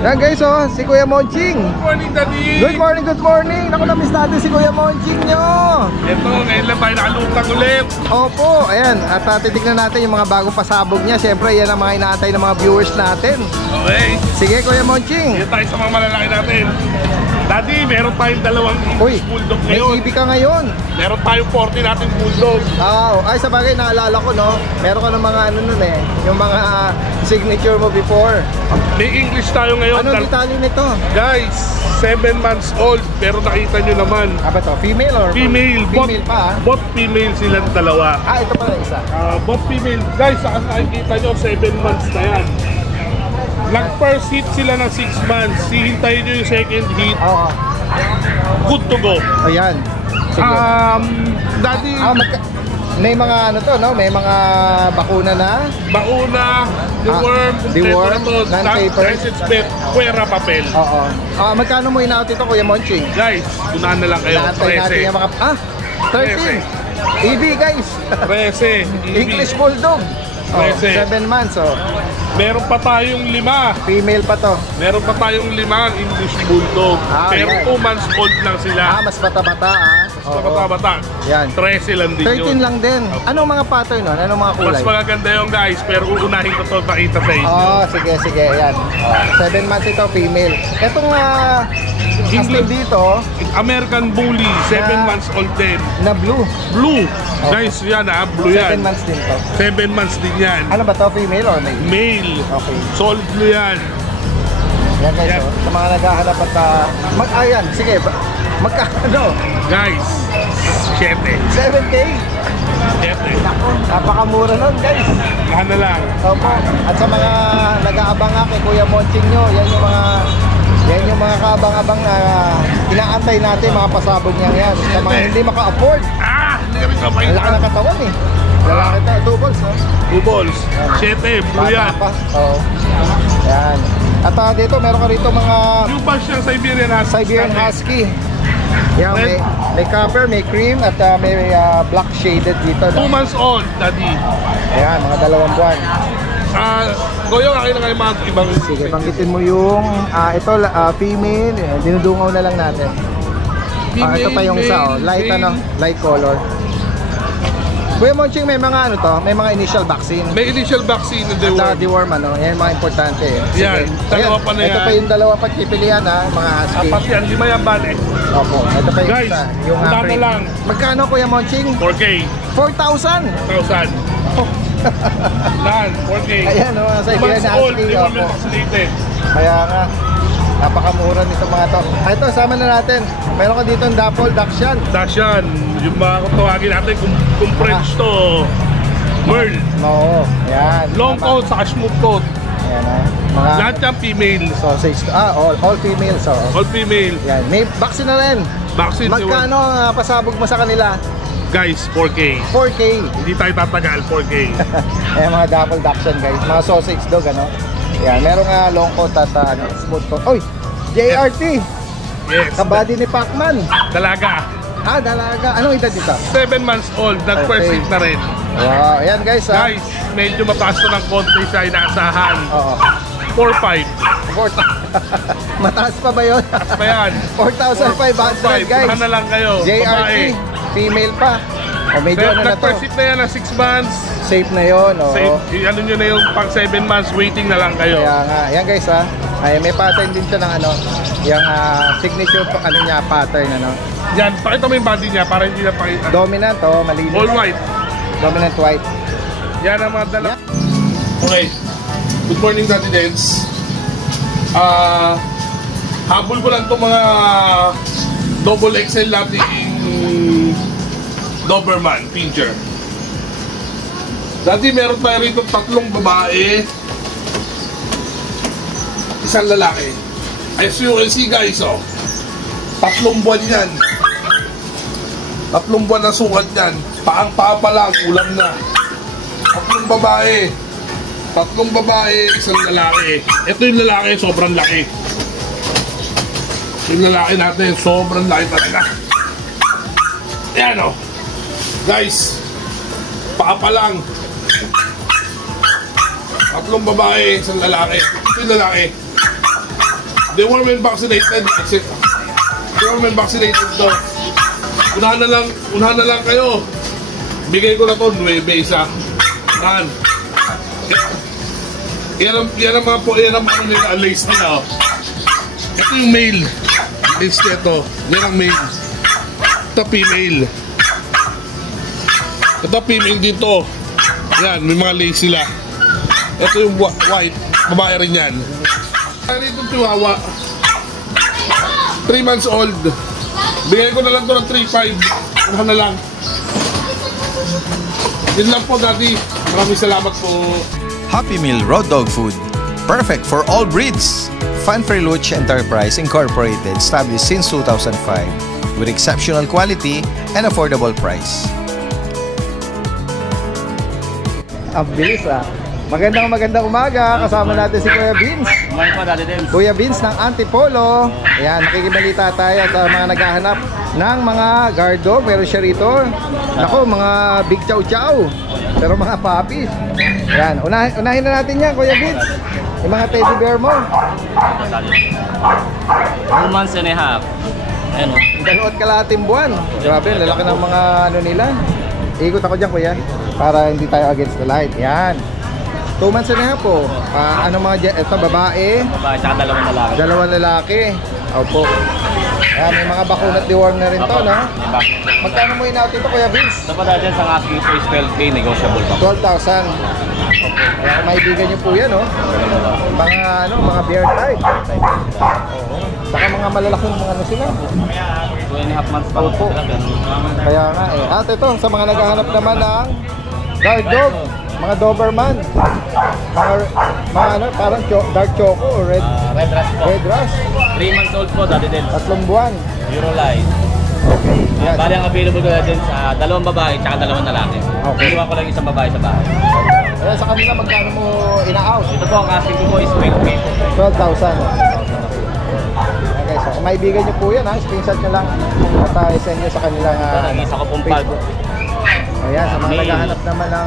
Yan guys, oh, si Kuya Monching. Good morning, Daddy. Good morning, good morning. Naku, na-miss natin si Kuya Monching nyo. Ito, ngayon lang tayo nakalutang ulit. Opo, ayan. At titignan natin yung mga bagong pasabog niya. Siyempre, yan ang mga inaantay ng mga viewers natin. Okay. Sige, Kuya Monching. Dito tayo sa mga malalaki natin. Daddy, meron tayong dalawang English Bulldog may ngayon. ibig ka ngayon. Meron tayong 40 natin Bulldog. Ay, sa bagay, naalala ko, no? Meron ka ng mga ano nun eh. Yung mga signature mo before. May English tayo ngayon. Anong detalye nito? Guys, 7 months old. Pero nakita nyo naman. Ba to? Female or? Female. Female pa, Both female silang dalawa. ito pala isa. Both female. Guys, saan nakikita nyo, 7 months na yan. Nag-first hit sila ng 6 months. Hihintayin nyo yung second hit. Oo. Good to go. Ayan. Sige. Daddy, may mga ano to, no? May mga bakuna na. Bauna, deworm, deworm, non-paper, puwera, papel. Oo. Magkano mo in-out ito, Kuya Monching? Guys, unahan na lang kayo. Naantay natin yung mga... 13. EB, guys. 13. English Bulldog. 7 months, Meron pa tayong 5. Female pa to. Meron pa tayong 5 English Bulldog. Pero 2 months old lang sila. Mas bata-bata, Mas bata-bata. Yan. 13 lang din 13 yun. lang din. Anong mga pattern nun? Anong mga kulay? Mas magaganda yung guys, pero uunahin ko ito pakita sa inyo. Sige. Yan. 7 months ito, female. Etong English dito, American Bully, 7 months old din. na blue. Blue. Guys, yan blue 7 yan. months din to. 7 months din yan. Ano ba to? Female or male? Male. Okay. Solid blue yan. Yan guys, Yan. sa mga naghahanap at ayan, sige, magkano? Guys, 7. 7K? 7. Napakamura nun guys. Lahan na lang. Opo. At sa mga nag-aabang nga kay Kuya Monching nyo, yan yung mga kaabang-abang na inaantay natin, mga pasabog niya yan. Sa mga hindi maka-afford. Hindi kami kapay. Ang laki ng katawan eh. Lalaki to, 2 balls, no? 2 balls. 7, blue yan. Oo. Yan. At dito, meron ka rito mga Blue balls yung Siberian Husky. Siberian Husky. Yan, may copper, may cream, at may black shaded dito. 2 months old, Daddy. Ayan, mga 2 buwan. Goyo, akin na kayo mga ibang. Sige, banggitin mo yung ito, female, dinudungaw na lang natin. Ito pa yung isa, light color. Kuya Monching, may mga may mga initial vaccine. May initial vaccine na deworm. Deworm, yan mga importante. Sige. Yan, dalawa pa na yan. Ito pa yung 2 pagpipilian, mga husky. Apat yan, 5 yan bale. Opo, ito pa yung Guys, isa. Yung punta na lang. Magkano, Kuya Monching? 4K. 4,000! 1,000. Lahan, 4K. Ayan, mga Siberian Months old, Husky. di mo Opo. vaccinated. Kaya nga, napakamura nito mga to. Ito, sama na natin. Meron ka dito ng Dapple Dachshund. Dashan, yung mga tawagin natin kung French to, Merl. Oo, yan. Long coat sa smooth coat. Ayan, mga Lahat yan female. sausage. All female. So, All female. yan. May vaccine na rin. Vaccine. Magkano ang pasabog mo sa kanila? Guys, 4K. 4K. Hindi tayo tatagal, 4K. Ayan, mga Dapple Dachshund, guys. Mga sausage dog, Yan, meron nga long coat at smooth coat. Oy! JRT! Yes. Kabady ni Pacman. Dalaga. Dalaga. Anong edad dito? 7 months old, nag-first hit na rin. Wow, ayan guys. Guys, medyo mataas na ng konti sa inaasahan. Oo. 4-5. Mataas pa ba yun? Pa yan. 4,500 guys. Unahan na lang kayo. JRT. Female pa. Medyo ano na to. Nag-first hit na yan ng 6 months. Safe na yun. Safe. Ano nyo na yung pang 7 months, waiting na lang kayo. Kaya nga. Ayan guys Ay, may pattern din siya ng yung signature niya pattern Yan, pakita mo yung body niya para hindi na pakita. Dominant malinis. All white. Dominant white. Yan ang mga dala. Okay. Good morning, Daddy Dance. Habol ko lang itong mga double XL nating Doberman Pinscher. Dati meron tayo rito 3 babae, 1 lalaki. As you can see guys, 3 buwan yan. 3 buwan na sukat yan. Paang-paa pa lang, ulam na. 3 babae. 3 babae, 1 lalaki. Ito yung lalaki, sobrang laki. Yung lalaki natin, sobrang laki talaga. Ayan guys, paa pa lang. 3 babae, 1 lalaki. Ito yung lalaki. Deworm and vaccinated. Deworm and vaccinated to. Unahan na lang kayo. Bigay ko na to, 9 isa. Yan. Yan ang ano nila, lace nila. Oh. Ito yung male. Lace nito. Yan ang male. Ito female. Ito female dito. Yan, may mga lace sila. Ito yung white. Babae rin yan. Ano itong chihuahua? 3 months old. Bigay ko na lang ito ng 3.5. Ano na lang. Yun lang po, Daddy. Maraming salamat po. Happy Meal Raw Dog Food. Perfect for all breeds. Fanfare Luch Enterprise Incorporated, established since 2005 with exceptional quality and affordable price. Ang bilis Magandang umaga. Kasama natin si Kuya Vince. Kuya Vince ng Antipolo. Ayan, nakikibalita tayo sa mga naghahanap ng mga guard dog. Meron siya rito. Naku, mga big chow chow. Pero mga puppies. Ayan, unahin na natin yan, Kuya Vince. Yung mga teddy bear mo. 2 months and a half. Ayan. 2 kalahating buwan. Grabe, lalaki ng mga ano nila. Ikot ako dyan, Kuya, para hindi tayo against the light. Ayan. 2 months na po. Ano mga ito, babae? Babae, tsaka 2 lalaki. 2 lalaki. Opo. Ayan, may mga bakunat deworm na rin to, no? Magkano mo inatin ito, Kuya Vince? Ito pa dahil sa asking price 12K, negotiable pa. 12,000. Opo. Kaya maibigan nyo po yan, no? Mga bear type. Oo. Saka mga malalaking mga ano sila. 2.5 months pa. Opo. Kaya nga At ito, sa mga naghahanap naman ng guard dog, mga Doberman, mga parang dark choco o red Red Rush po. red rush. 3 months old po, dati din. 3 buwan. Eurolight. Okay. Yan. Bali ang available ko natin sa 2 babae tsaka 2 lalaki. Okay. Iwan ko lang isang babae sa bahay. Ayan, sa kanila magkano mo ina-out? Ito po ang asking ko po is 12K. 12,000. Okay, so kung maibigan nyo po yan, screenshot nyo lang at send nyo sa kanilang Isa ko pong pag. Facebook. Ayan, sa mga naghahanap naman ng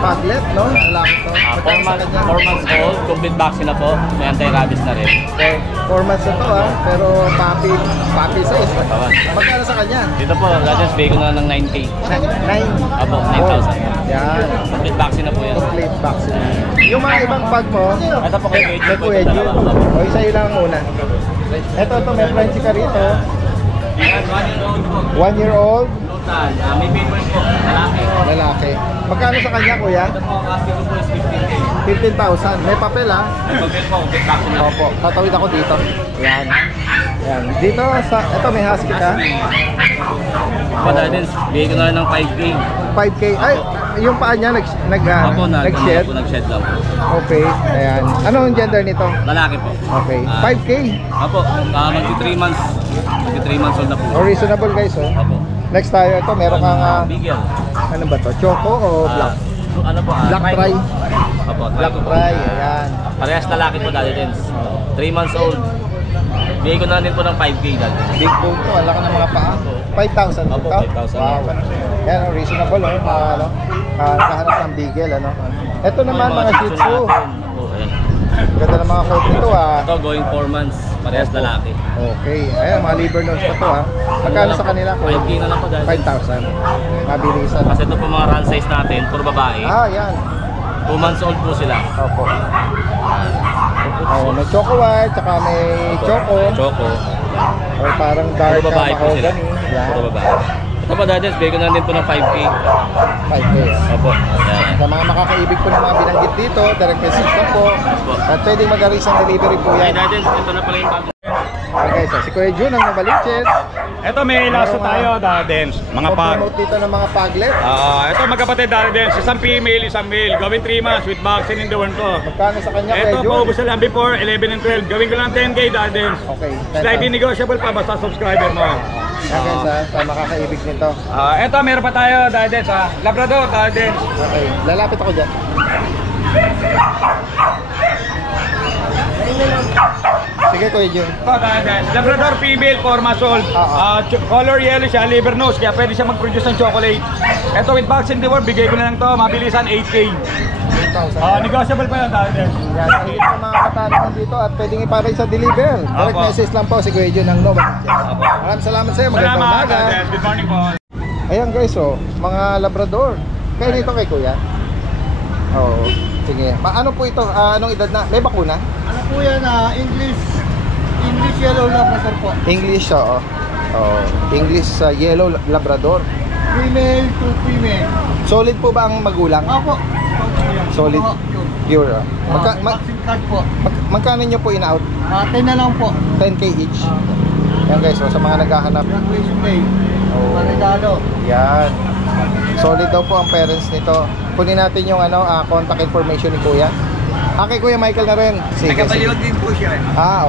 paglet, no? Lalaki to. 4 months old, complete vaccine na po. May anti-rabies na rin. 4 months na to, pero puppy size. Magkano sa kanya? Dito po, Rogers Bay ko na ng 9K. 9. Apo, 9,000. Yan. Complete vaccine na po yan. Complete vaccine. Yung mga ibang pag mo, Ito po kay may Edge po Kuya ito, Jun. dalawa. O, isa yun lang muna. Ito, may Frenchie ka rito. Yan, 1 year old po. 1 year old, Lutan. May papers po, lalaki. lalaki. Magkano sa kanya, Kuya? Ito po, ang asking ko po is 15K. 15,000. May papel, ha? May papel po, complete vaccine na. Opo, tatawid ako dito. Yan. Yan. Dito, ito may husky ka. Pa natin, bigay ko na lang ng 5K. 5K. Ay, yung paa niya Ako na, nag-shed. nag-shed lang po. Okay, ayan. Ano ang gender nito? Lalaki po. Okay. 5K. Apo, magti 3 months. Magti 3 months old na po. Oh, reasonable, guys, oh. Apo. Next tayo, ito, meron kang, Bigel. ano ba to? Choco o black? Ano po? Black try. Apo, Black try, ayan. Parehas lalaki po dati din. 3 months old. Bigay ko na din po ng 5K dati. Big bone to, wala ka ng mga paa. 5,000 Opo, ito? 5,000. Wow. Yan, oh, reasonable, oh. Nakahanap ng bigel, ano. Ito naman, mga Shih Tzu. Opo, ayan. Ganda ng mga coat nito, ah. Ito, going 4 months. Parehas lalaki. Okay. Ayan, mga liver nose pa to, ha. Magkano sa kanila? 5K na lang po dati. 5,000. Mabilisan. Kasi ito po mga run size natin, puro babae. Ah, yan. 2 months old po sila. Opo. Oh, may choco white, tsaka may choco. Choco. Or parang dark Puro babae na po sila. mahogany. Yan. Puro babae. Ito pa dati, bigay ko na din po ng 5K. 5K. Opo. Ayan. Sa mga makakaibig po ng mga binanggit dito, direct message na po. At pwedeng mag-aris ang delivery po Ay, yan. dati, ito na pala yung bago. Okay, so si Kuya Jun ang nabaliches. Ito may laso tayo, Dardens. Mga pag. Promote dito ng mga paglet. Ito magkapatid, Dardens. Isang female, isang male. Gawin 3 months with vaccine in the worm ko. Magkano sa kanya, Kuya Ito, Jun? paubos na lang before 11 and 12. Gawin ko lang 10K, Dardens. Okay. Slightly negotiable pa, basta subscriber mo. Yan guys, sa makakaibig nito. Ito, meron pa tayo, Dardens. Labrador, Dardens. Okay, lalapit ako dyan. Sige, Kuya Jun. Ito, Dardens. Labrador female, 4 months old. Color yellow siya, liver nose, kaya pwede siya mag-produce ng chocolate. Ito with vaccine, di ba? Bigay ko na lang to, mabilisan 8K. 2,000. Negotiable pa yan, Daddy Dens. Yan, sa higit ng mga katanungan dito at pwedeng ipapay sa deliver. Direct Apo. message lang po si Kuya Jun ng Nova. Maraming salamat sa iyo. Magandang Salamat, umaga. Daddy Dens. Good morning po. Ayan guys, oh, mga labrador. Kaya nito kay Kuya? Oo. Sige. Ano po ito? Anong edad na? May bakuna? Ano po yan, English yellow labrador po. English, oo. Oh, English yellow labrador. Female to female. Solid po ba ang magulang? Opo. Solid. Opo, Pure. vaccine card po. Magkano nyo po in-out? 10 na lang po. 10k each. Yan guys, so, sa mga naghahanap. Graduation day. Oh. Regalo. Yan. Solid daw po ang parents nito. Kunin natin yung contact information ni Kuya. Kay Kuya Michael na rin. Sige. Nagkapaliyot din po siya.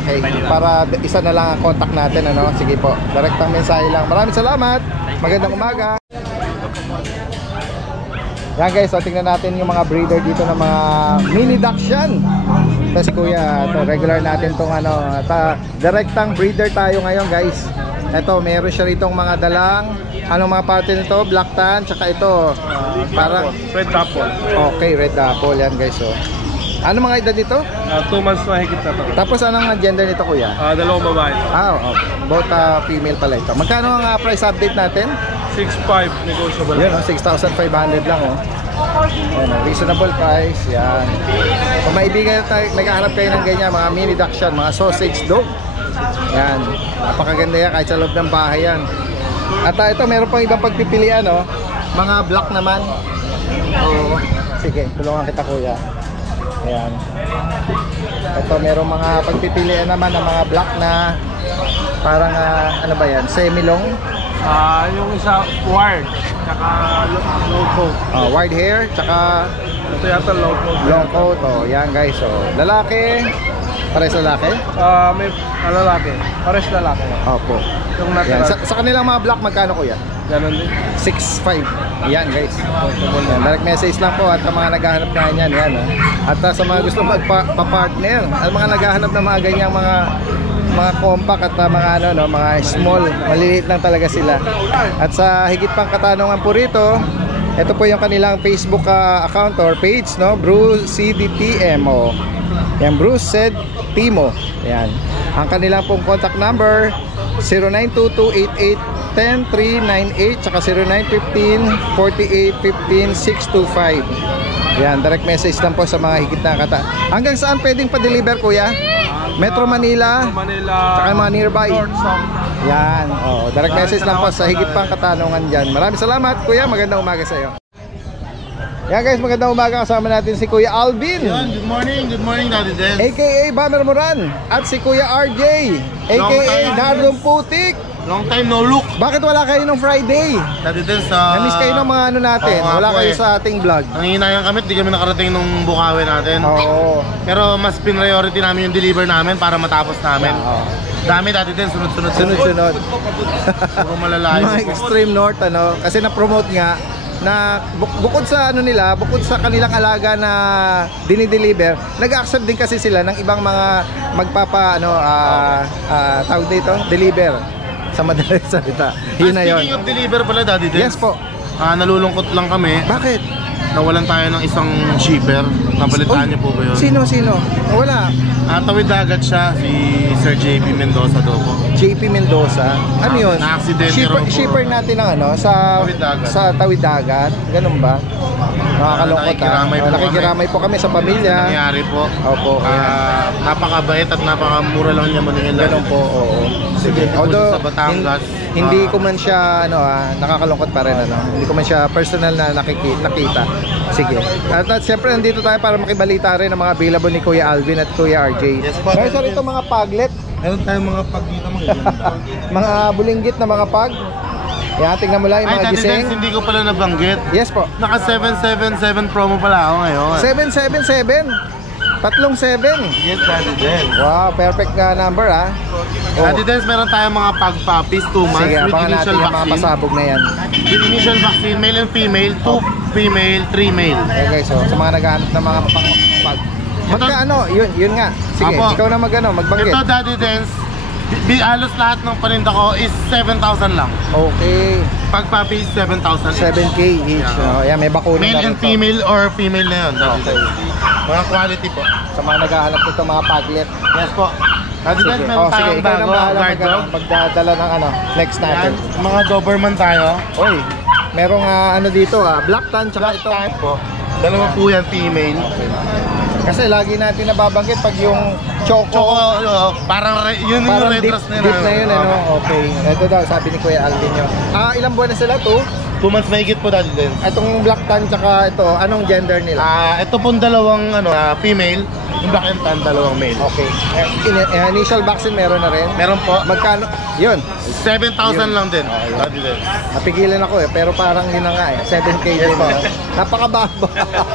Okay. Para isa na lang ang contact natin, ano? Sige po. Direktang mensahe lang. Maraming salamat. Magandang umaga. Yan guys, so tingnan natin yung mga breeder dito ng mga mini Dachshund. Ito si Kuya, ito regular natin tong direktang breeder tayo ngayon guys. Ito, meron siya ritong mga dalang mga parte nito, black tan, tsaka ito parang Red apple. okay, red apple yan guys. So ano mga edad nito? 2 months na higit na to. Tapos anong gender nito Kuya? Dalawang babae. Both female pala ito. Magkano ang price update natin? 6.5 negotiable. Yun, 6,500 lang Yan, reasonable price. Yan. Kung maibigan tayo, naghahanap kayo ng ganyan, mga mini Dachshund, mga sausage dog. Yan. Napakaganda yan kahit sa loob ng bahay yan. At ito, meron pang ibang pagpipilian, mga black naman. Oo. Sige, tulungan kita Kuya. Ayan. Ito, meron mga pagpipilian naman ng mga black na parang ano ba yan, semi-long. Yung isa wired, tsaka low coat. Wide hair, tsaka Ito yata low coat. long coat. Yan guys. Lalaki. Pares lalaki? May lalaki. Pares lalaki. Opo. Yung Yan. natural. Sa kanilang mga black, magkano Kuya? Ganon din. 6.5. Yan guys. Yan, direct message lang po at sa mga naghahanap na yan. Yan At sa mga gusto magpa-partner, at mga naghahanap ng mga ganyang mga compact at mga mga small, maliliit lang talaga sila. At sa higit pang katanungan po rito, ito po yung kanilang Facebook account or page, Bruce CDTM. Yan, Bruce said Timo. Yan. Ang kanilang pong contact number 092288-10398 tsaka 0915-4815-625. Yan, direct message lang po sa mga higit na kata. Hanggang saan pwedeng pa-deliver Kuya? Metro Manila, tsaka mga nearby. Yan, direct message lang po sa higit pang katanungan dyan. Maraming salamat Kuya, magandang umaga sa iyo. Yan guys, magandang umaga, kasama natin si Kuya Alvin. Good morning Daddy Dens. AKA Bummer Moran. At si Kuya RJ AKA Nardong Putik. Long time no look. Bakit wala kayo nung Friday? Daddy Dens, Na-miss kayo ng mga natin. Oo nga Wala po kayo eh. sa ating vlog. nanginayang kami, di kami nakarating nung Bukawi natin. Oo. Pero mas priority namin yung deliver namin para matapos namin. Oo. Dami Daddy Dens, sunod-sunod. Sunod-sunod. Puro malalayo. Mga Extreme North kasi na-promote nga na bukod sa bukod sa kanilang alaga na dinideliver, nag-accept din kasi sila ng ibang mga tawag dito, deliver sa madaling salita. Yun na yun. Speaking of deliver pala Daddy Dens. Yes po. Nalulungkot lang kami. Bakit? Nawalan tayo ng isang shipper. Nabalitaan niyo po ba yun? Sino? Wala. Tawid dagat siya, si Sir JP Mendoza daw po. JP Mendoza. Ano yun? Na-aksidente raw po. Shipper natin ng sa Tawid dagat. sa Tawid Dagat. Ganun ba? Nakakalungkot Nakikiramay po Nakikiramay po kami sa pamilya. Nangyari po. Opo. Napakabait at napakamura lang niya maningil. Ganun po, oo. Sige. Dito po Although, sa Batangas, hindi ko man siya, nakakalungkot pa rin, Hindi ko man siya personal na nakita. Sige. At siyempre, nandito tayo para makibalita rin ng mga available ni Kuya Alvin at Kuya RJ. Yes po. Meron sa rito mga paglet, Meron tayong mga pagkita mo. mga bulinggit na mga pag. Yan, tingnan mo lang yung Ay, mga Daddy gising. Dens, hindi ko pala nabanggit. Yes po. Naka 777 promo pala ako ngayon. 777. Tatlong 7. Yes, Daddy Dens. Wow, perfect number Daddy Dens, meron tayong mga pag puppies, 2 months Sige, with abangan natin initial yung mga vaccine. pasabog na yan. With initial vaccine, male and female, 2 female, 3 male. Okay, so sa mga naghahanap ng mga pag. Magkano? Yun nga. Sige, Apo. ikaw na magbangkit. Ito, Daddy Dens, Halos lahat ng paninda ko is 7,000 lang. Okay. Pag puppy is 7,000 each. 7K each. Yeah. Ayan, may bakuna Male na and rito. female or female na yun. Okay. Mga quality po. Sa mga naghahanap nito mga paglet. Yes po. Daddy Dance, Sige. meron Oh, sige, tayong ikaw na bago, bahala guard dog. magdadala ng ano, next natin. Yan, mga Doberman tayo. Oy, merong ano dito Black Tan tsaka ito. Time po. Dalawa po yan, female. Kasi lagi natin nababanggit pag yung Choco, Parang yun yung parang red deep, dress na deep na yun, ano? Okay. Ito daw, sabi ni Kuya Alvin yun. Ilang buwan na sila to? 2 months mahigit po, Daddy Dance. Itong Black Tan tsaka ito, anong gender nila? Ito pong dalawang female, yung black and tan, dalawang male. Okay. Initial vaccine meron na rin? Meron po, Magkano? Yun. 7,000 lang din. Daddy Dance. Napigilan ako pero parang yun na nga 7K din. po. Napakababa,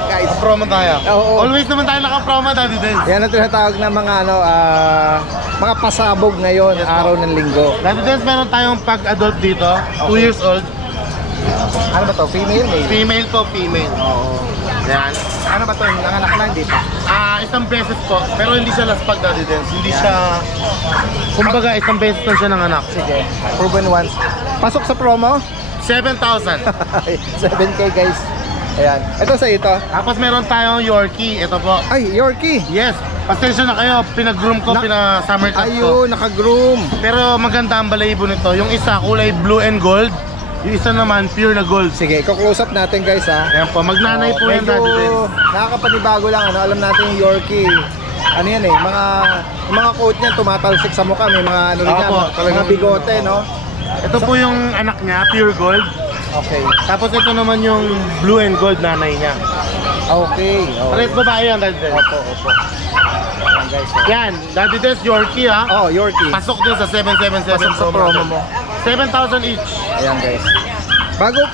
guys. Promo tayo. Oo. Always naman tayo naka-promo, Daddy Dance. Yan ang tinatawag na mga mga pasabog ngayon, Yes, araw ng linggo. Daddy Dance, meron tayong pag-adult dito, 2 years old. Ano ba to? Female, male? Female to female. Oo. Yan. Ano ba to? Nanganak na hindi pa? Isang beses po, pero hindi siya last pag, Daddy Dance. Hindi siya, kumbaga isang beses lang siya nanganak. Sige. Proven once. Pasok sa promo? 7,000. 7K guys. Ayan. Ito sa ito. Tapos meron tayong Yorkie. Ito po. Ay, Yorkie. Yes. Pasensya na kayo. Pinag-groom ko, pina-summer cut ko. Ayun, naka-groom. Pero maganda ang balayibo nito. Yung isa kulay blue and gold. Yung isa naman pure na gold. Sige, i-close up natin guys ha. Ayan po. Magnanay po yan, Medyo Daddy Dance. nakakapanibago lang ano. Alam natin yung Yorkie. Ano yan yung mga coat niya tumatalsik sa mukha. May mga ano rin yan. Opo, Mga talagang- bigote, no? Ito po yung anak niya, pure gold. Okay. Tapos ito naman yung blue and gold nanay niya. Okay. Pares babae yan, Daddy Dance. Opo. Ayan guys. Yan, Daddy Dance Yorkie ha. Oh, Yorkie. Pasok din sa 777 Pasok sa promo mo. 7,000 each. Ayan guys.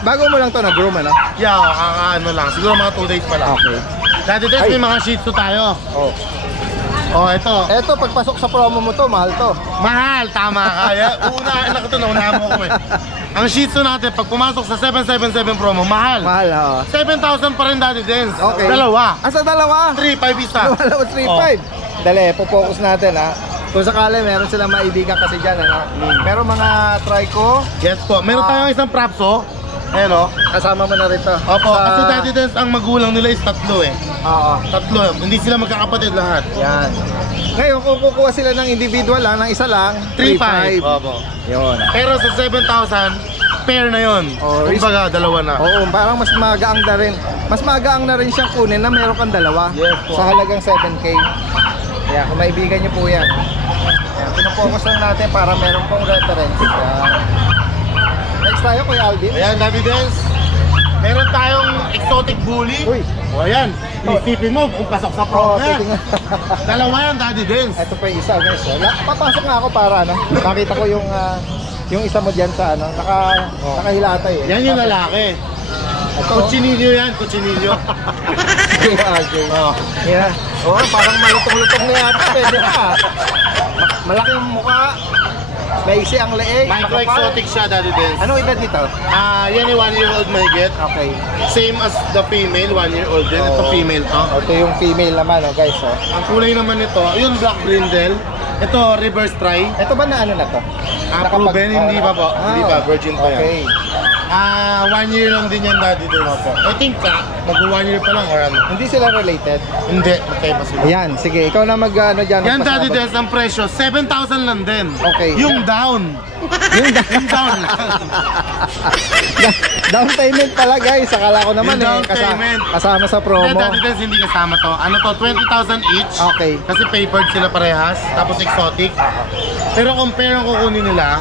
Bago mo lang to na-groom ano? Yeah, ano lang. Siguro mga 2 days pa lang. Okay. Daddy Dance, Ay. may mga Shih Tzu tayo. Oh. Oh, ito. Eto, pagpasok sa promo mo to, mahal to. Mahal, tama ka. Uunahin na ko ito, naunahan mo ako eh. Ang Shih Tzu natin, pag pumasok sa 777 promo, mahal. Mahal, oo. 7,000 pa rin, Daddy Dance. Okay. Dalawa. Sa dalawa? 3,500 isa. Wala mo 3.5. Dali, po-focus natin ha. Kung sakali, meron silang maibigan kasi dyan, ano? Meron mga trico, Yes po. Meron tayong isang Prapso. Ayan o. kasama mo na rito. Opo, kasi Daddy Dance, ang magulang nila is 3 eh. Oo. 3. Hindi sila magkakapatid lahat. Yan. Ngayon, kung kukuha sila ng individual lang, ng isa lang, 3,500. 3.5. Opo. Yun. Pero sa 7,000, pair na yon. Oh, Kumbaga, dalawa na. Oo, parang mas magaang na rin. Mas magaang na rin siyang kunin na meron kang dalawa. Yes po. Sa halagang 7K. Kaya kung maibigan niyo po yan. Ayan, pinafocus lang natin para meron pong reference. Ayan. Next tayo, Kuya Alvin. Ayan, Daddy Dance. Meron tayong exotic bully. Uy. O ayan, isipin mo kung pasok sa pro Oo, yan. titingnan. Dalawa yan, Daddy Dance. Ito pa yung isa, guys. Papasok nga ako para ano. Makita ko yung isa mo diyan sa ano, nakahilatay eh. Yan yung lalaki. Ito. Kuchinilyo yan, kuchinilyo. Kuya Alvin. Yeah. Oh, parang malutong-lutong na yata. Pwede na. Malaki yung mukha. Maiksi ang leeg. Micro-exotic siya, Daddy Dance. Ano edad nito? Yan yung 1-year-old mahigit. Okay. Same as the female, 1-year-old din. Ito Oo. female to. Ito yung female naman, oh, guys. Oh. Ang kulay naman nito, yung black brindle. Ito, reverse try. Ito ba na ano na to? Proven, hindi pa po. Hindi pa, virgin pa yan. Okay. 1 year lang din yan, Daddy Dance. I think mag-1 year pa lang or ano. Hindi sila related. Hindi, magkaiba sila. Ayan, sige. Ikaw na ano dyan. Yan, magpasabog. Daddy Dance, ang presyo, 7,000 lang din. Okay. Yung down. Yung Yung down lang. down payment pala, guys. Akala ko naman Yung down kasama, payment. kasama sa promo. Hindi, Daddy Dance, hindi kasama to. Ano to, 20,000 each. Okay. Kasi papered sila parehas, tapos exotic. Pero compare ang kukunin nila,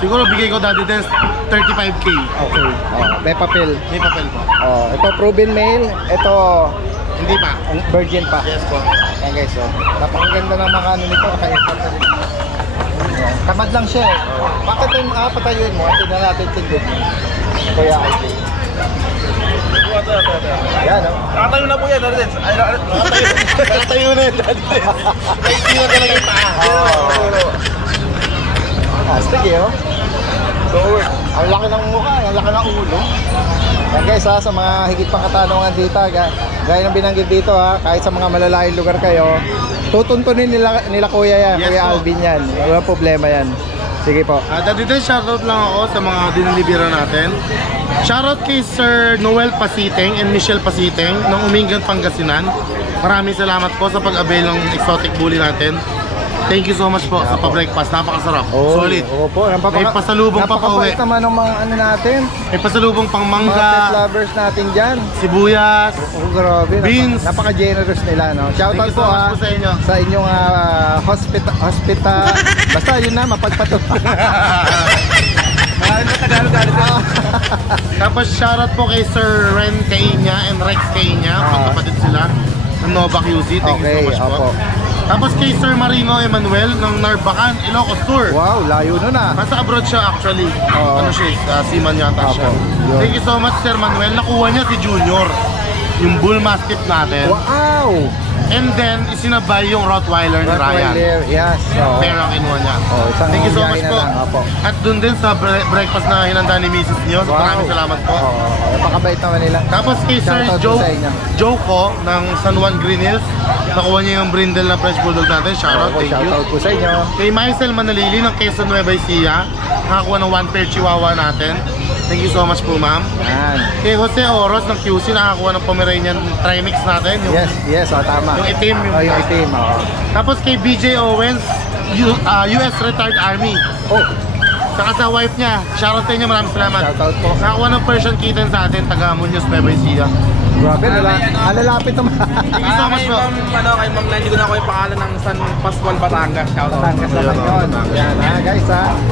siguro bigay ko, Daddy Dance, 35K. Okay. Oh, may papel. May papel po. Oh, ito proven male. Ito Hindi pa. virgin pa. Yes po. Ayan, guys. Oh. Napakaganda ng mga ano nito. Kaka-import na rin. Ayan. Tamad lang siya eh. Bakit yung patayuin mo? Tingnan natin tindog. Kuya Alvin. Yan, oh. Nakatayo na po yan, Daddy Dance. Nakatayo na yun, Daddy Dance. May tingnan talaga yung paa. Astig eh, oh. Ang laki ng mukha, ang laki ng ulo. Yan guys ha, sa mga higit pang katanungan dito, gaya ng binanggit dito ha, kahit sa mga malalayong lugar kayo, Tutuntunin nila kuya yan, Yes, Kuya po. Alvin yan. Walang problema yan. Sige po. Daddy Dens, shoutout lang ako sa mga dinilibira natin. Shoutout kay Sir Noel Pasiteng and Michelle Pasiteng ng Umingan, Pangasinan. Maraming salamat po sa pag-avail ng exotic bully natin. Thank you so much po sa pa-breakfast. Napakasarap. Solid. Opo. May pasalubong pa po Napakabait naman ng mga ano natin. May pasalubong pang Mga pet mangga, lovers natin dyan. sibuyas. Oh, grabe. Beans. Napaka-generous nila, no? Shoutout Thank you po, so much po sa inyo. sa inyong hospital. Basta yun na, mapagpatuloy. Tapos shoutout po kay Sir Ren Kainya and Rex Kainya. Magkapatid sila ng Nova QC. Thank you so much po. opo. Tapos kay Sir Marino Emmanuel ng Narbacan, Ilocos Tour. Wow, layo nun ah. Nasa abroad siya actually. Oo. Ano siya, seaman yata siya. Yun. Thank you so much Sir Manuel. Nakuha niya si Junior, yung bull mastiff natin. Wow! And then isinabay yung Rottweiler ni Ryan. Rottweiler, yes. Pair ang kinuha niya. Isang Thank you so much biyahe na po. lang, opo. At dun din sa breakfast na hinanda ni Mrs. niyo. Wow. Maraming salamat po. Napakabait naman nila. Tapos kay Sir Shoutout po sa inyo. Joko ng San Juan Green Hills. Nakuha niya yung brindle na French Bulldog natin. Shoutout, thank you. Shoutout po sa inyo. Kay Maisel Manalili ng Quezon Nueva Ecija. Nakakuha ng 1 pair Chihuahua natin. Thank you so much po, ma'am. Yan. Kay Jose Oros ng QC. Nakakuha ng Pomeranian Trimix natin. Yung, Yes, tama. Yung itim. Yung itim, Tapos kay BJ Owens, US Retired Army. Oh, Saka sa wife niya. Shoutout sa inyo, maraming salamat. shoutout po. Nakakuha ng Persian kitten sa atin, taga Muñoz, Nueva Ecija. Grabe, alalapit naman. Thank you so much po. Kay Ma'am na hindi ko na ako yung pangalan ng San Pascual, Batangas. Shoutout. Batangas naman yun. Yan guys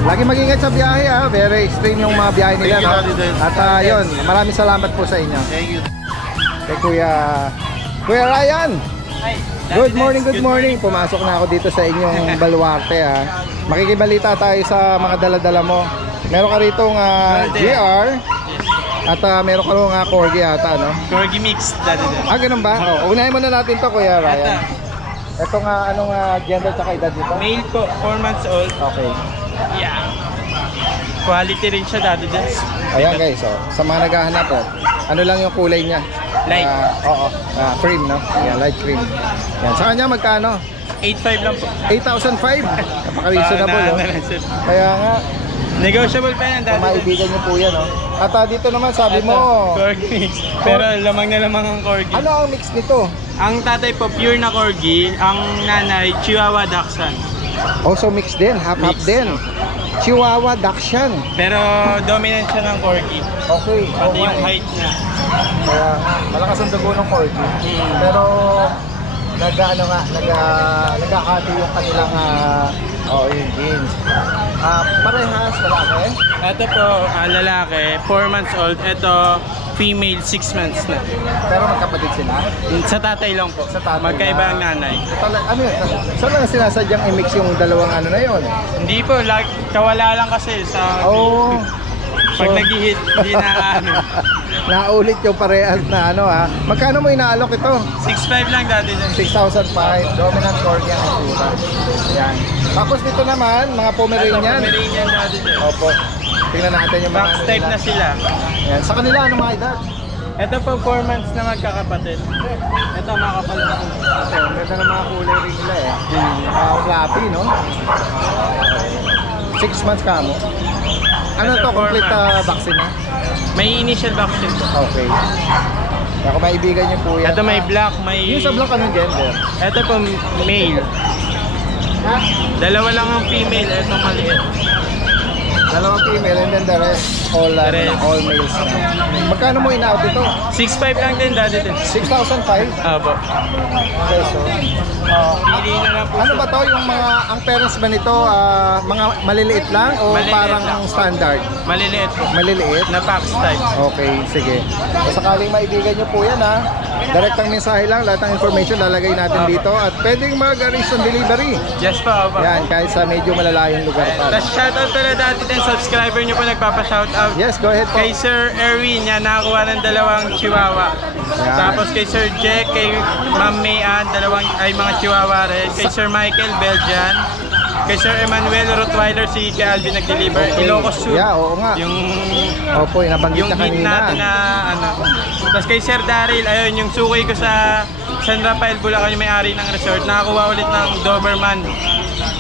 lagi mag-ingat sa biyahe Very extreme yung mga biyahe nila, Thank you, no? Daddy Dens. At yun, maraming salamat po sa inyo. Thank you. Kay Kuya Ryan. Good morning. Pumasok na ako dito sa inyong baluarte Makikibalita tayo sa mga dala-dala mo. Meron ka ritong GR at meron ka rin Corgi ata, no? Corgi mix, Daddy Dens. Ganun ba? Unahin muna natin to, Kuya Ryan. Ito anong gender tsaka edad dito? Male po, 4 months old. Okay. Yeah. Quality rin siya, Daddy Dens. Ayan guys, sa mga naghahanap ano lang yung kulay niya? Light. Cream, no? Yeah, light cream. Yan. Sa kanya magkano? 8.5 lang po. 8,500. Napaka-reasonable, no? Kaya nga, Negotiable pa yan, Daddy Dens. maibigan niyo po yan, no? At dito naman sabi mo, Corgi mix. Pero lamang na lamang ang Corgi. ano ang mix nito? Ang tatay po, pure na Corgi. Ang nanay, Chihuahua Dachshund. Also mix din, half Mix. din. Chihuahua Dachshund. Pero dominant siya ng Corgi. Okay. Pati yung height niya. Kaya malakas ang dugo ng Corgi. Pero nagkakati yung kanilang yung jeans. Parehas lalaki. Ito po, lalaki, 4 months old. Ito, female, 6 months na. Pero magkapatid sila. Sa tatay lang po. Sa tatay Magkaiba lang. ang nanay. Ano yun? Saan lang sinasadyang i-mix yung dalawang ano na yun? Hindi po, kawala lang kasi sa... Pag nag-hit, hindi na ano. Naulit yung parehas na Magkano mo inaalok ito? 6.5 lang dati dyan. 6,500. Dominant Corgi ang itsura. Yan. Tapos dito naman, mga Pomeranian. Pomeranian dati dyan. Opo. Tingnan natin yung mga Box type na sila. Yan. Sa kanila, ano mga edad? Ito po, 4 months na magkakapatid. Ito, makapal na. Ito, ang ganda ng mga kulay rin nila Flappy, no? 6 months ka mo. Ano to? Complete vaccine na? May initial vaccine po. Okay. Ako maibigan niyo po yan. Ito may black, may... Yung sa black, anong gender? Ito po, male. Dalawa lang ang female, ito maliit. Dalawang female and then the rest all males na. Magkano mo in-out ito? 6.5 lang din dati din. 6,500? Apo. Okay, so Pili na lang po. ano ba to yung mga ang parents ba nito mga maliliit lang o Maliliit parang lang. standard? Maliliit po. Maliliit? Na packs type. Okay, sige. So, sakaling maibigan nyo po yan direktang mensahe lang, lahat ng information lalagay natin dito at pwedeng mag-arrange ng delivery. Yes po, apo. Yan, kahit sa medyo malalayong lugar pa. Tapos shoutout pala dati din, subscriber nyo po nagpapa-shoutout. Yes, go ahead po. Kay Sir Erwin, yan, nakakuha ng 2 chihuahua. Yan. Tapos kay Sir Jack, kay Ma'am Mayan, mga chihuahua rin. Kay Sir Michael, Belgian. Kay Sir Emmanuel, Rottweiler, si kay Alvin nag-deliver. Okay. Ilocos Sur. Yeah, oo nga. Opo, yung nabanggit Yung na hit kanina. natin na ano. Tapos kay Sir Daryl, ayun, yung suki ko sa San Rafael, Bulacan yung may-ari ng resort. Nakakuha ulit ng Doberman.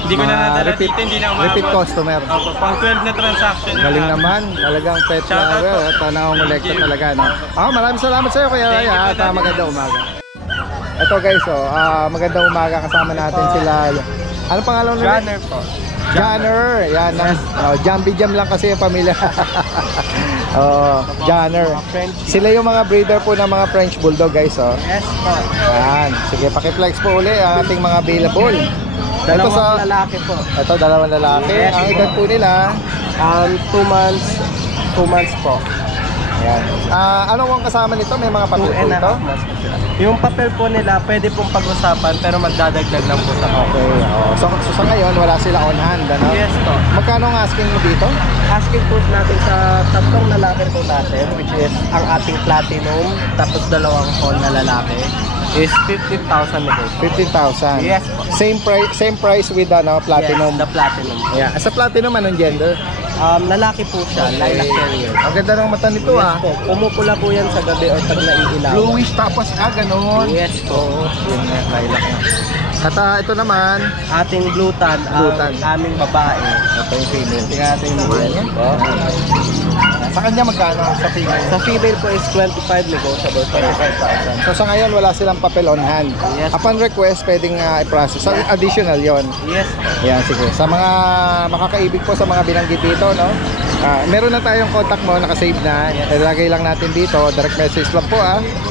Hindi ko na nadala repeat, dito, hindi na umabot. repeat customer. Opo, pang 12 na transaction. Galing naman, talagang pet Shoutout lover po. at nangongolekta talaga, no? Maraming salamat sa iyo, Kuya Ray, Thank you po, at Daddy. magandang umaga. Ito guys, magandang umaga, kasama natin sila. Ano pangalan nila? Janner po. Janner, yan. Jumpy Jam lang kasi yung pamilya. Janner. Sila yung mga breeder po ng mga French Bulldog guys. Yes po. Yan. Sige, pakiflex po uli ang ating mga available. Dalawang lalaki po. Ito, dalawang lalaki. Yes, Ang po. edad po nila, 2 months. 2 months po. yan. Anong ang kasama nito? May mga papel po ito? Yung papel po nila, pwede pong pag-usapan pero magdadagdag lang po sa Okay. So sa ngayon, wala sila on hand, ano? Yes po. Magkano ang asking mo dito? Asking po natin sa tatlong lalaki po natin, which is ang ating platinum, tapos dalawang phone na lalaki, is 15,000 negotiable. 15,000. Yes po. Same price with platinum. Yes, the platinum. Yeah. Sa platinum, anong gender? Lalaki po siya, lilac terrier. Ang ganda ng mata nito, Yes po. Pumupula po yan sa gabi or pag naiilaw. Bluish tapos ganun. Yes po. Yun nga, lilac na. At ito naman, Ating blue tan, Blue-tan. ang aming babae. ito yung female. Tingnan natin yung Ayan. Sa kanya magkano? Sa female? Sa female po is 25 negotiable. 25,000. So sa ngayon, wala silang papel on hand. Yes. Upon request, pwedeng i-process. So, additional yon. Yes. Yan, sige. Sa mga makakaibig po sa mga binanggit dito, no? Meron na tayong contact mo, nakasave na. Ilagay lang natin dito. Direct message lang po,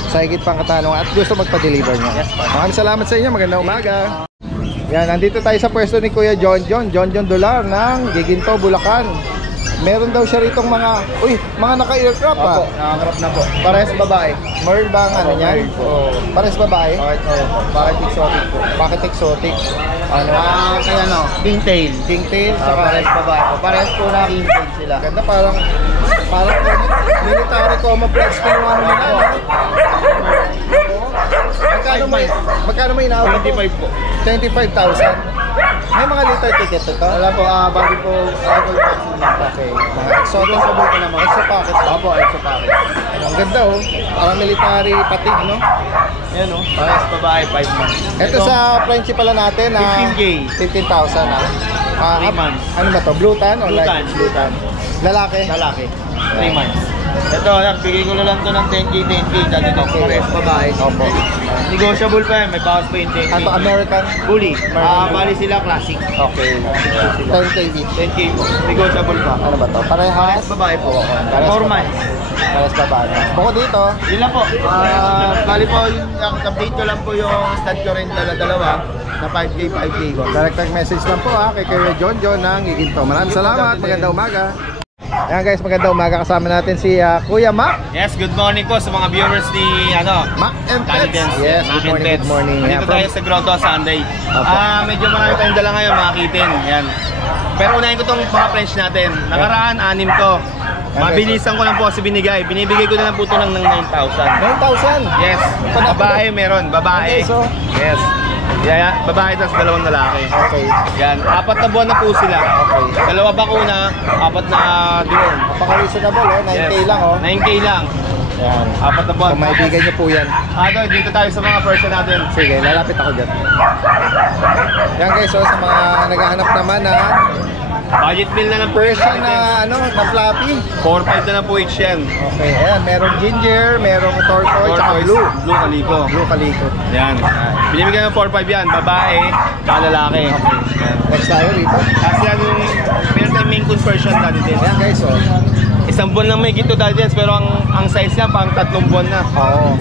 sa higit pang katanungan at gusto magpa-deliver nyo. Yes, po. Maraming salamat sa inyo. Magandang umaga. Yan, nandito tayo sa pwesto ni Kuya John Dolar ng Giginto, Bulacan. Meron daw siya ritong mga naka-aircraft Nakakarap na po. Parehas babae. Merl ba ang ano niyan? Parehas babae? Bakit exotic po? Bakit exotic? Ano? Kaya Kingtail. Kingtail, saka Parehas babae po. Parehas po na kingtail sila. ganda, parang military camouflage ko yung ano nila, no? Magkano may inaawag po? 25 po. 25,000. May mga liter ticket ito? Wala po, bago po, Okay. Mga exotic sa buko naman. Exo packet. Opo, exo packet. Ang ganda, oh. Parang military patig, no? Yan o, parehas babae, 5 months. Ito sa Frenchie pala natin, 15K. 15,000, 3 months. Ano ba to? Blue tan o Blue light? tan. Blue tan. Lalaki? Lalaki, 3 months. Ito, nagbigay ko na lang to ng 10K, dati to. Okay. Parehas babae. Opo. Negotiable pa yan, may bawas pa yung 10K. Ito, American? Bully. Bali sila classic. Okay. 10K each. 10K po. Negotiable pa. Ano ba to? Parehas? Parehas babae po. 4 months. Parehas babae. Bukod dito, Yun lang po. Bali po, yung update ko lang po yung stud ko rin dalawa na 5K ko. direct message lang po kay Kuya John ng Giginto. Maraming salamat. Magandang umaga. Ayan guys, magandang umaga. Kasama natin si Kuya Mac. Yes, good morning po sa mga viewers ni Mac and Daddy Pets. Dance. Yes, Mac good and morning, Pets. good morning. Dito Yeah, tayo sa Grotto Sunday. Opo. Medyo marami tayong dala ngayon, mga kitten. Yan. Pero unahin ko itong mga French natin. Nakaraan, 6 to. Mabilisan ko lang po kasi binigay. Binibigay ko na lang po ito ng 9,000. 9,000. Yes. Babae meron. Babae. Okay, so? Yes. Yeah, babae tapos 2 lalaki. Okay. Yan. 4 na buwan na po sila. Okay. 2 bakuna, 4 na deworm. Napaka-reasonable, 9K lang, 9K lang. Yan. 4 na buwan. Kung maibigan niyo po yan. Dito tayo sa mga person natin. Sige, lalapit ako dyan. Yan guys, sa mga naghahanap naman na Budget meal na lang po Persian na na floppy. 4-5 na lang po each yan. Okay, ayan, merong ginger, merong tortoise, tsaka blue. Blue kaliko. Blue kaliko. Yan. Binibigyan ng 4-5 yan. Babae, tsaka lalaki. Yan. Next tayo rito. Kasi yan yung meron tayong main conversion dati din. Ayan guys, Isang buwan lang may gito dati din. Pero ang size niya pang 3 buwan na. Oo,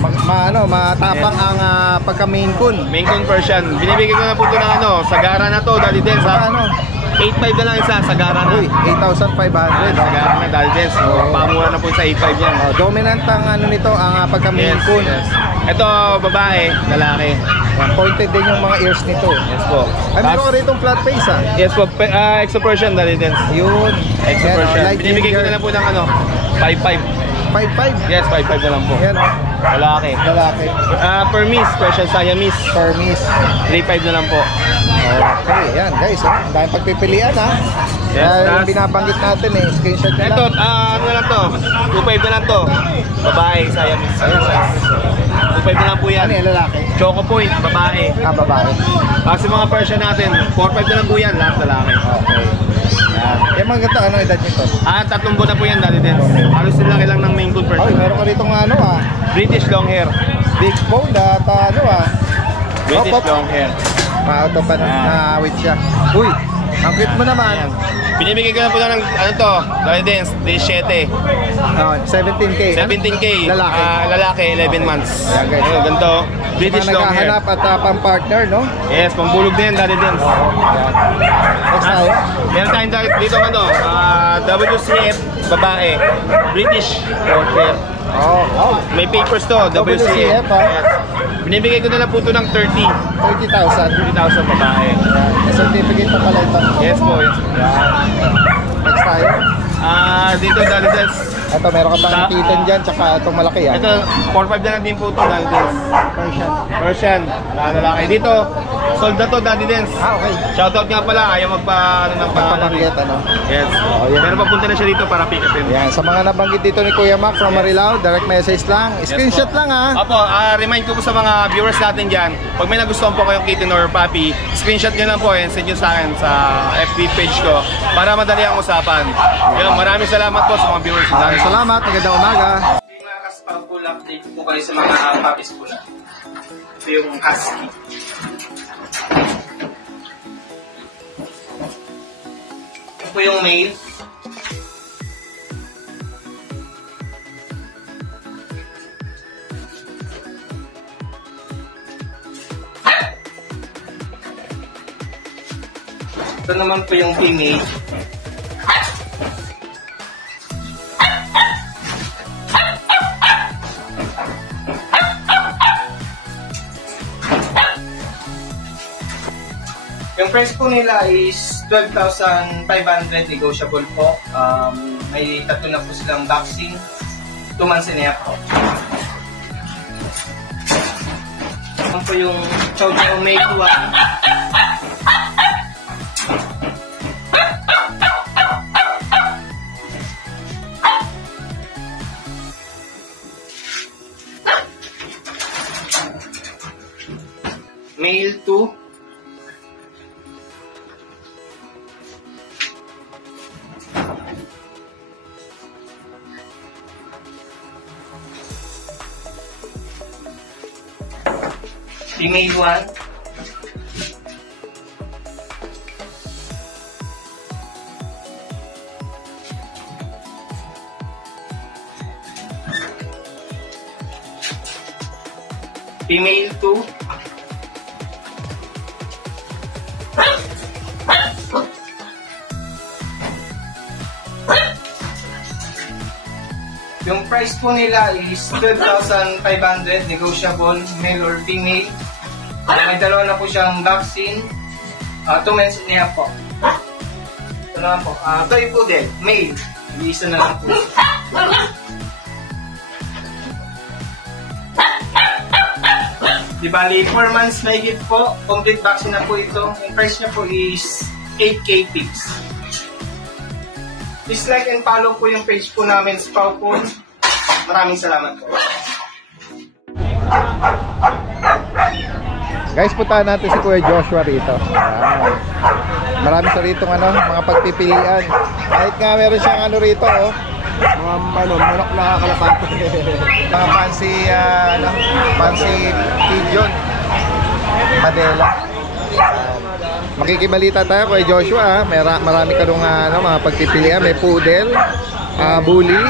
matapang ang pagka-main kun. Main conversion. Binibigyan ko na po ito ng Sagara na to dati din. Sa 8-5 na lang isa, Sagara na. Uy, 8,500. Sagara na dati din. So, pamura na po sa 8-5 yan. Dominant ang nito, ang pagka-main kun. Ito, babae, lalaki. Pointed din yung mga ears nito. Yes po. Ay, meron ko rito flat face Yes po, extra Persian dali din. Yun. Extra Yan, Persian. light Binibigay ko ginger. na lang po ng 5-5. 5,500. Yes, 5-5 na lang po. Yan, Lalaki. lalaki. Permis, Persian Siamese. Permis. 3-5 na lang po. Okay, yan guys, ang daming pagpipilian Yes, yung tas- binabanggit natin screenshot nyo Ito, lang. ano na lang to? 2-5 na lang to. Babae, Siamese. 2-5 4-5 na lang po yan. Ano yung lalaki? Choco Point, babae. Babae. Tapos yung mga Persian natin, 4-5 na lang po yan, lahat lalaki. Okay. Yan. Yung mga ganito, ano edad nito? 3 buwan na po yan, Daddy Dens. Halos sila lang ng main coon Ay, Persian. meron ka rito ng ano British long hair. big bone at ano British Hop, hop. long hair. Auto pa na awit siya. Uy, ang cute mo naman. Ayan. Binibigay ko na po ng ano to, Daddy Dens, 17. 17K. 17K. Lalaki. Lalaki, 11 months. Ayan, guys. Ayun, ganito. British Mga long hair. naghahanap at pang-partner, no? Yes, pambulog din, Daddy Dens. Next tayo. Meron tayong dito ano, WCF, babae. British long hair. Oh, May papers to, WCF, WCF. ha? Yes. Binibigay ko na lang po ito ng 30. 30,000. 30,000 babae. May certificate pa pala ito. Yes po, yes. Next tayo. Dito, Daddy Dens. Ito, meron ka pang kitten dyan, tsaka itong malaki yan. Ito, 4-5 na lang din po ito, Daddy Dens. Persian. Persian, lalaki. Dito, sold na to, Daddy Dens. Okay. Shoutout nga pala, ayaw Pagpabanggit, ano? Yes. yan. Pero papunta na siya dito para pick upin. Yan, sa mga nabanggit dito ni Kuya Mac from Marilao, direct message lang. Screenshot lang, ha? Opo, remind ko po sa mga viewers natin dyan, pag may nagustuhan po kayong kitten or puppy, screenshot nyo lang po and send nyo sa akin sa FB page ko para madali ang usapan. Yun, maraming salamat po sa mga viewers natin. Salamat, magandang umaga. Mga kaspang pool update po kayo sa mga puppies po na. Ito yung husky. Ito po yung male. Ito naman po yung female. Yung price po nila is 12,500 negotiable po. May tatlo na po silang vaccine. 2 months and a half po. Ito po yung Chow Chow Male 1. Male 2. Female 1. Female 2. Yung price po nila is 12,500 negotiable, male or female. May dalawa na po siyang vaccine. 2 months and a half po. Ito naman po. Toy poodle, male. Isa na lang po. Di bali, 4 months na higit po. Complete vaccine na po ito. Yung price niya po is 8K fix. Please like and follow po yung page po namin sa Powpool. Maraming salamat po. Guys, puntahan natin si Kuya Joshua rito. Ayan. Marami sa rito mga pagpipilian. Kahit nga meron siyang rito, mga manok na kalapate. Mga fancy pigeon. Madela. Makikibalita tayo kay Joshua. Marami ka nung mga pagpipilian. May poodle, bully.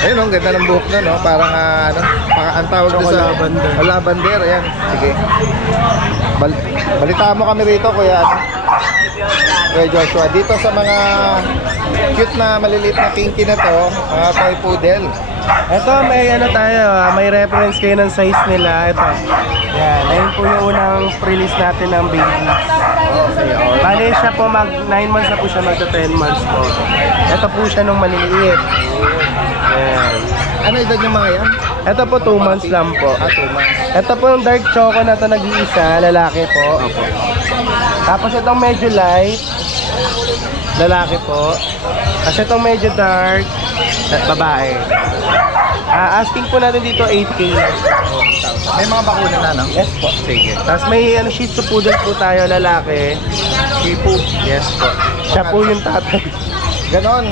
Ayun, ang ganda ng buhok na, no? Parang ang tawag doon sa lavender. Ayan, sige. Balita mo kami rito, Kuya Joshua. Dito sa mga cute na maliliit na pinky na to, toy poodle. Ito, may may reference kayo ng size nila. Ito. Yan, ayun po yung unang release natin ng baby. Bali siya po 9 months na po siya, magta 10 months po. Ito po siya nung maliliit. Yan. Ano edad ng mga yan? Ito po 2 months lang po. 2 months. Ito po yung dark choco na ito nag-iisa, lalaki po. Tapos itong medyo light, lalaki po. Kasi itong medyo dark, babae. Asking po natin dito 8K. May mga bakuna na, no? Yes po. Sige. Tapos may Shih Tzu Poodle po tayo, lalaki. Shih Tzu. Yes po. Siya po yung tatay. Ganon.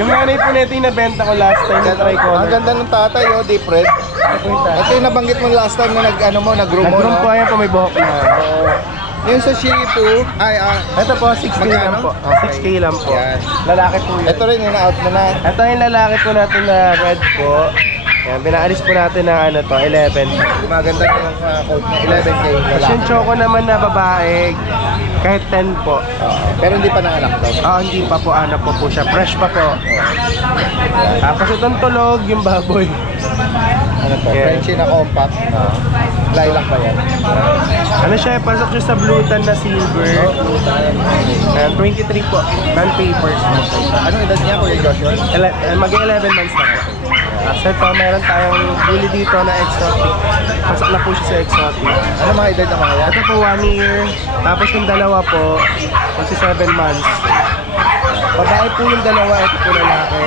Yung nanay po nito yung nabenta ko last time na tricolor. Ang ganda ng tatay, oh, deep red. Ito po yung tatay. Ito yung nabanggit mo last time na nag-groom mo, Nag-groom no? po, ayan po may buhok na. Yung sa Shih Tzu, Ito po, 6K lang po. Okay. 6K lang po. Yan. Lalaki po yun. Ito rin, ina-out mo na. Ito yung lalaki po natin na red po. Yan, pinaalis po natin ng 11. Maganda yung coat niya, 11K Tapos lalaki. yung choco naman na babae, kahit 10 po. Pero hindi pa nanganak to. Hindi pa po, po siya. Fresh pa po. Tapos itong tulog, yung baboy. Ano to? Yeah. Frenchie na compact. Lilac ba yan? Ano siya, pasok siya sa blue tan na silver. Ayan, 23 po, non-papers. Anong edad niya, Kuya Joshua? Mag-11 months na po. So ito, meron tayong bully dito na exotic. Pasok na po siya sa exotic. Ano mga edad ng mga yan? Ito po 1 year. Tapos yung dalawa po, 7 months. Babae po yung dalawa, ito po lalaki.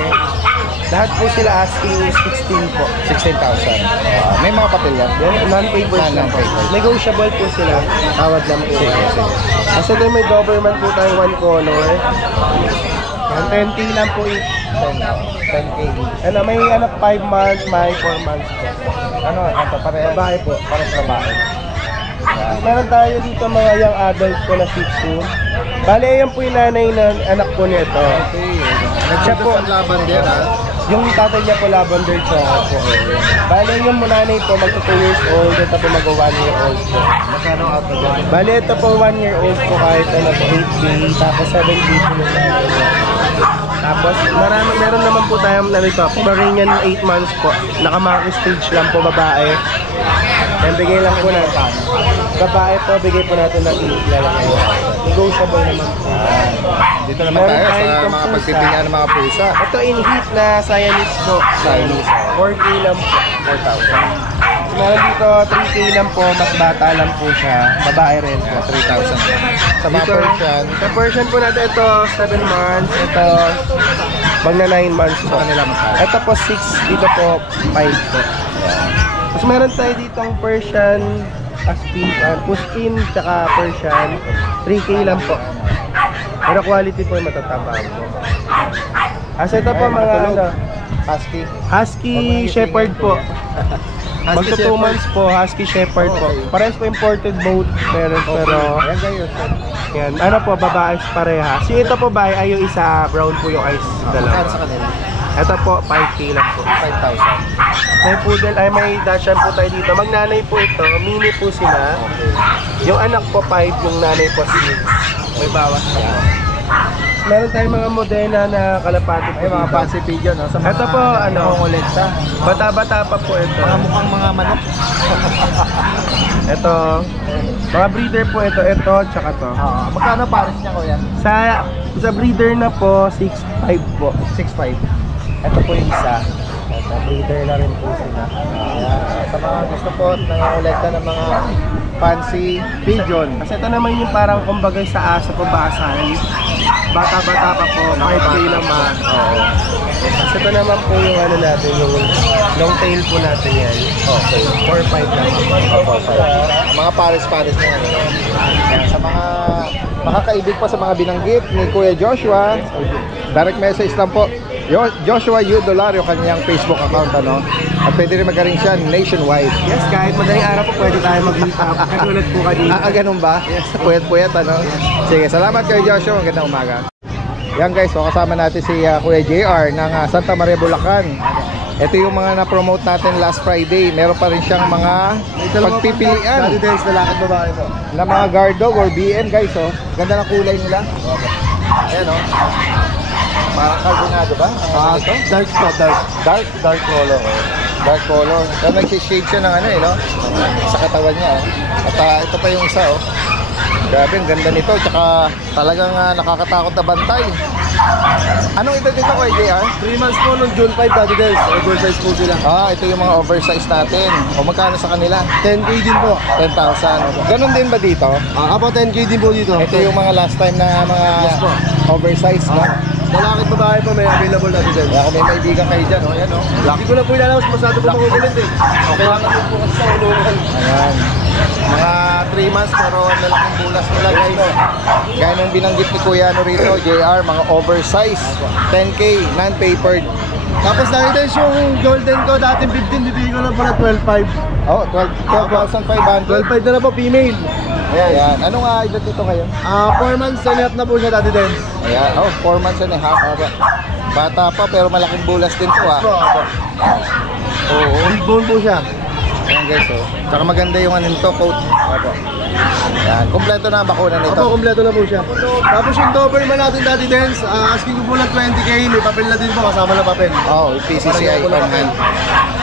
Lahat po sila asking is 16 po. 16,000. May mga papel yan? Yan, non-papers lang po. Negotiable po sila. Tawad lang po. Sige. Kasi ito may Doberman po tayo 1 color. Yan, 10K lang po 10K. Ano, may 5 months, may 4 months po. Ano, ito pareha? Babae po. Parang babae. Meron tayo dito mga young adult po na Shih Tzu. Bale, yan po yung nanay ng anak po nito. Okay. Siya po. Sa laban din, ha? Yung tatay niya po lavender chocolate po. Bale, yung nanay po magto 2 years old, ito po mag 1 year old po. Magkano out na dyan? Bale, ito po 1 year old po kahit ano po 8K, tapos 7K po yung nanay niya. Tapos meron naman po tayong ito, Pomeranian 8 months po. Naka-market stage lang po babae. Yan, bigay lang po natin. Babae po, bigay po natin ng 8 lalaki. Negotiable naman po. Dito naman tayo sa mga pagpipilian ng mga pusa. Ito in heat na Siamese po. Siamese. 4K lang po. 4,000. Meron dito 3K lang po, mas bata lang po siya. Babae rin po. 3,000. Sa mga Dito, Persian, sa Persian po natin ito 7 months. Ito pag na 9 months po. kanila magkano? Ito po 6, dito po 5 po. Tapos meron tayo ditong Persian, Pushkin, tsaka Persian. 3K lang po. Pero quality po yung matatapang po. As ito po Ay, mga matulog. ano, Husky. Husky Shepherd po. Magto 2 months po, Husky Shepherd po. Okay. Parehas po imported both parents, pero Ayan kayo. yan, ano po, babae pareha. Si ito po ba ay yung isa, brown po yung eyes, Magkano dalawa. sa kanila? Ito po, 5K lang po. 5,000. May poodle, ay may Dachshund po tayo dito. Magnanay po ito, mini po sila. Yung anak po 5, yung nanay po 6. May bawas pa. Meron tayong mga Modena na kalapati po. Ay, mga dito. fancy pigeon, no? Sa mga Ito po, ano, nangongolekta. bata-bata pa po ito. Mga mukhang mga manok. Ito, mga breeder po ito, tsaka to. Magkano pares niya, Kuya? Sa breeder na po, 6'5 po. 6,500. Ito po yung isa. Ito, breeder na rin po sila. Ayan. Sa mga gusto po nangongolekta ng mga fancy pigeon. Kasi ito naman yung parang kumbaga sa aso po basan. Bata-bata pa po, kahit kayo naman. Oo. Kasi ito naman po yung ano natin, yung long tail po natin yan. Okay. 4-5 lang. Mga pares-pares na yan. Ayan. Sa mga makakaibig pa sa mga binanggit ni Kuya Joshua, direct message lang po. Joshua U. Dolario, kanyang Facebook account, ano? At pwede rin magaling siya nationwide. Yes, kahit madaling araw po pwede tayo mag-meet up. Katulad po kanina. Ganun ba? Yes. Puyat-puyat, ano? Sige, salamat kay Joshua. Magandang umaga. Yan guys, so kasama natin si Kuya JR ng Santa Maria, Bulacan. Ito yung mga na-promote natin last Friday. Meron pa rin siyang mga pagpipilian na mga guard dog or BN guys, oh. Ganda ng kulay nila. Ayan, oh. Parang carbonado ba? Ito? Dark color. Dark color. Kaya nag-shade siya ng ano eh, no? Sa katawan niya, oh. At ito pa yung isa, oh. Grabe, ang ganda nito. Tsaka talagang nakakatakot na bantay. Anong edad dito ko, JR? 3 months po nung June 5, Daddy Dels. Oversize po sila. Ito yung mga oversize natin. O magkano sa kanila? 10K din po. 10,000. Ganon din ba dito? Apo 10K din po dito. Ito yung mga last time na mga Yes po. oversize, no? lalaki at babae po may available natin din. Kaya kung may maibigan kayo dyan, oh, yan, oh. Hindi ko na po ilalabas, masyado po makukulit eh. Okay lang naman po kasi sa ulungan. Ayan. Mga 3 months pero ang lalaking bulas nila guys. Gaya ng binanggit ni Kuya ano rito, JR, mga oversize. 10K, non-papered. Tapos dahil din yung golden ko, dating 15, bibigyan ko lang po na 12.5. Oh, 12,500. 12.5 na po, female. Ayan. Anong edad ito ngayon? 4 months and a half na po siya dati din. Ayan. Oh, 4 months and a half. Bata pa pero malaking bulas din po ah. Oo. Big bone po siya. Ayan guys, oh. Saka maganda yung ano nito, coat. Opo. Ayan. Kompleto na ang bakuna nito. Opo, kompleto na po siya. Tapos yung Doberman natin dati din, asking ko po lang 20K, may papel na din po, kasama na papel. Oh, yung PCCI on hand.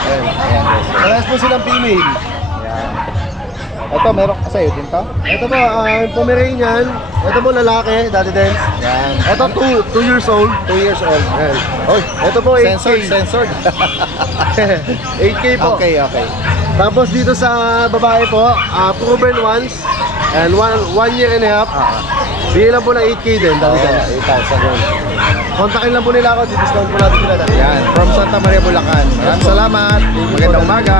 Ayan. Ayan guys. Oh. Parehas po silang female. Ayan. Ito, meron ka sa'yo din to? Ito po, yung Pomeranian. Ito po lalaki, dati din. Ayan. Ito 2 years old. 2 years old. Ayan. Oy, ito po 8K. Censored. 8K po. Okay, okay. Tapos dito sa babae po, proven once and 1 year and a half. Bigyan lang po ng 8K din, dati din. 8,000. Kontakin lang po nila ako, di-discount po natin sila dati. Yan, from Santa Maria, Bulacan. Maraming salamat. Magandang umaga.